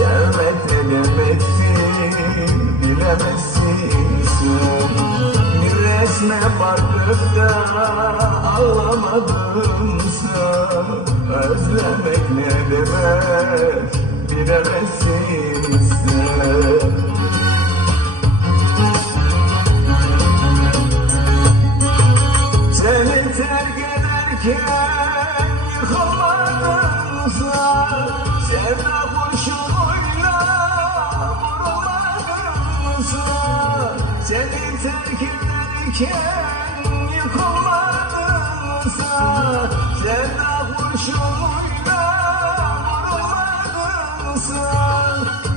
ne demektir bilemezsin sen. Resme bakıp da ağlamadın Özlemek ne demek bilemezsin sen. Ederken yıkılmadınsa Sevda kurşunuyla Seni terk ederken yıkılmadınsa Sevda kurşunuyla vurulmadınsa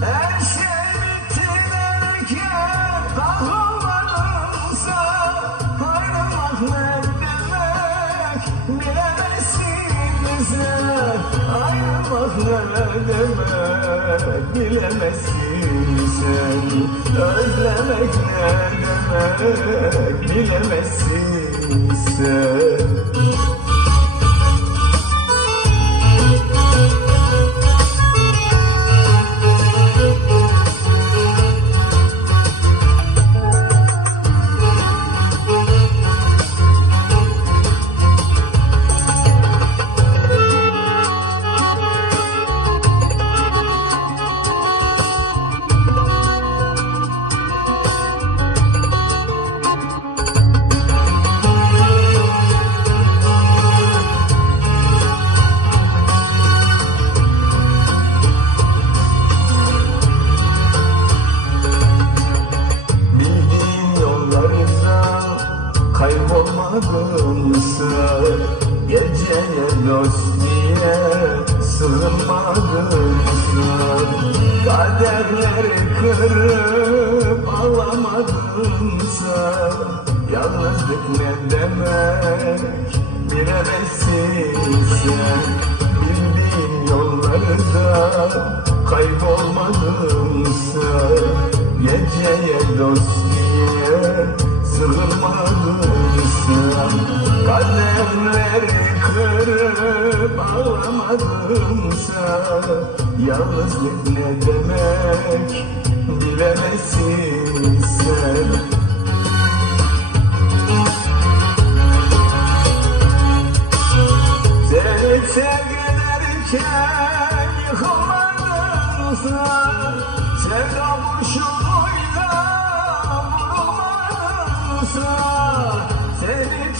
Her şey bitti derken kahrolmadınsa Ayrılmak ne demek bilemezsin sen Ayrılmak ne demek bilemezsin sen Özlemek ne demek bilemezsin sen Dost diye sığınmadınsa Kaderleri kırıp ağlamadınsa Yalnızlık ne demek bilemezsin sen. Bildiğin yollarda kaybolmadınsa Geceye dost Kaderleri kırıp ağlamadınsa Yalnızlık ne demek bilemezsin sen. Seni terk ederken yıkılmadınsa Sevda kurşunuyla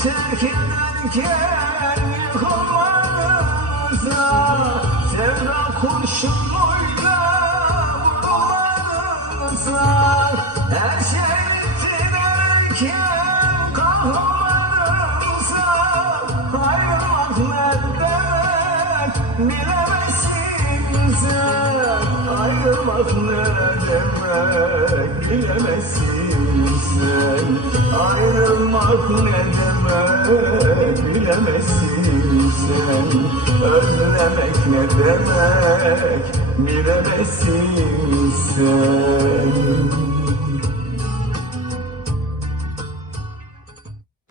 Seni terk ederken yıkılmadınsa Sevda kurşunuyla vurulmadınsa Her şey bitti derken kahrolmadınsa Ayrılmak ne demek bilemezsin sen Ayrılmak ne demek bilemezsin sen Ayrılmak demek bilemezsin sen Özlemek ne demek bilemezsin sen